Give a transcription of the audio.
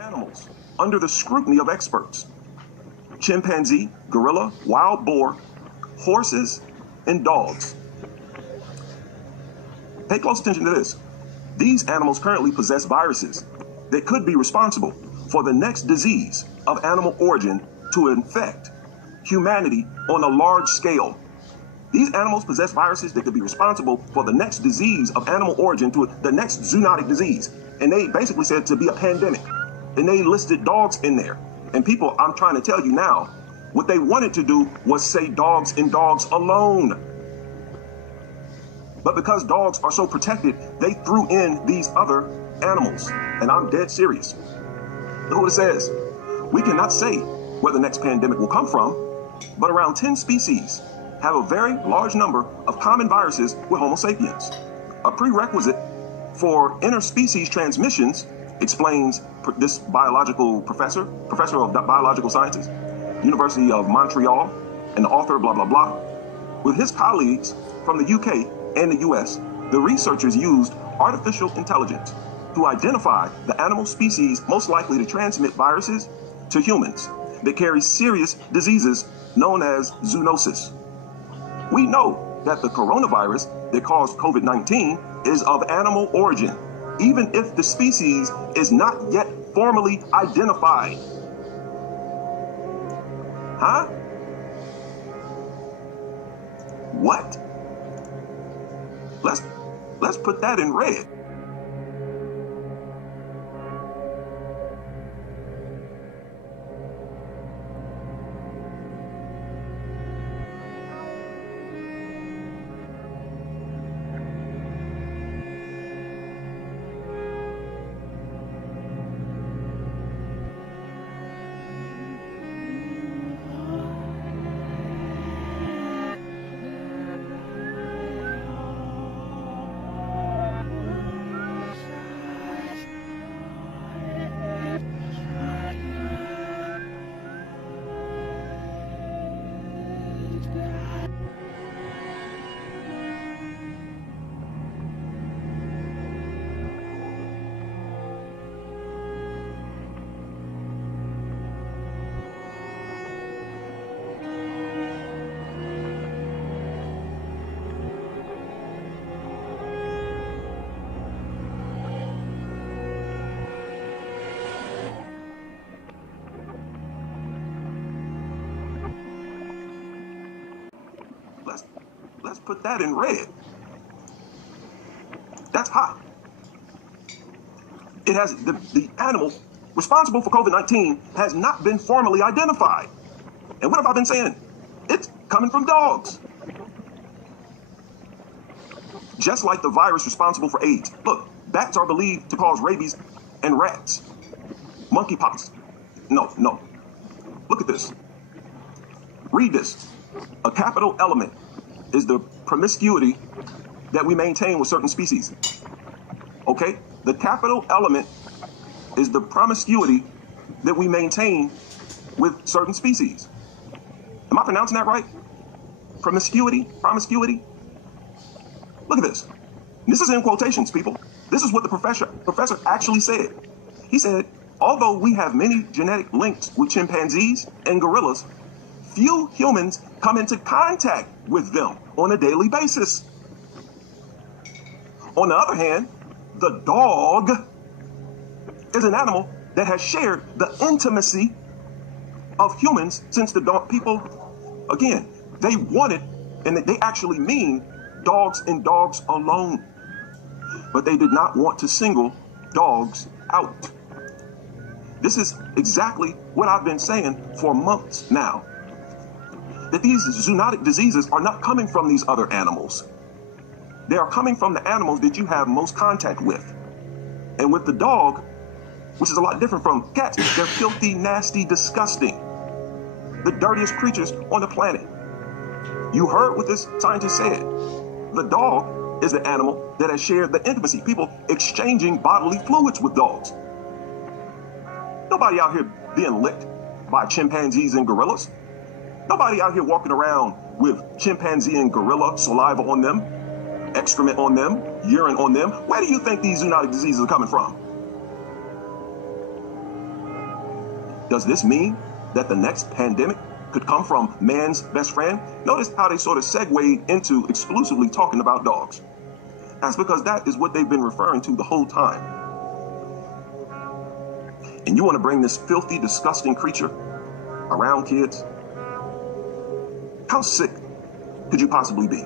animals under the scrutiny of experts: chimpanzee, gorilla, wild boar, horses, and dogs. Pay close attention to this. These animals currently possess viruses that could be responsible for the next disease of animal origin to infect humanity on a large scale. These animals possess viruses that could be responsible for the next disease of animal origin to the next zoonotic disease. And they basically said to be a pandemic. And they listed dogs in there. And people, I'm trying to tell you now, what they wanted to do was say dogs and dogs alone. But because dogs are so protected, they threw in these other animals. And I'm dead serious. Look what it says. We cannot say where the next pandemic will come from, but around 10 species have a very large number of common viruses with Homo sapiens. A prerequisite for interspecies transmissions, explains this biological professor of biological sciences, University of Montreal, and the author, blah, blah, blah. With his colleagues from the UK and the US, the researchers used artificial intelligence to identify the animal species most likely to transmit viruses to humans that carry serious diseases known as zoonosis. We know that the coronavirus that caused COVID-19 is of animal origin, even if the species is not yet formally identified. Huh? What? Let's put that in red. Let's put that in red. That's hot. It has the animal responsible for COVID-19 has not been formally identified. And what have I been saying? It's coming from dogs. Just like the virus responsible for AIDS. Look, bats are believed to cause rabies and rats. Monkeypox. No. Look at this. Read this. A capital element is the promiscuity that we maintain with certain species. Okay? The capital element is the promiscuity that we maintain with certain species. Am I pronouncing that right? Promiscuity? Look at this. This is in quotations, people. This is what the professor actually said. He said, although we have many genetic links with chimpanzees and gorillas, few humans come into contact with them on a daily basis. On the other hand, the dog is an animal that has shared the intimacy of humans since the dog people, again, they wanted, and they actually mean dogs and dogs alone. But they did not want to single dogs out. This is exactly what I've been saying for months now. That these zoonotic diseases are not coming from these other animals. They are coming from the animals that you have most contact with. And with the dog, which is a lot different from cats, they're filthy, nasty, disgusting. The dirtiest creatures on the planet. You heard what this scientist said. The dog is the animal that has shared the intimacy. People exchanging bodily fluids with dogs. Nobody out here being licked by chimpanzees and gorillas. Nobody out here walking around with chimpanzee and gorilla saliva on them, excrement on them, urine on them. Where do you think these zoonotic diseases are coming from? Does this mean that the next pandemic could come from man's best friend? Notice how they sort of segued into exclusively talking about dogs. That's because that is what they've been referring to the whole time. And you want to bring this filthy, disgusting creature around kids? How sick could you possibly be?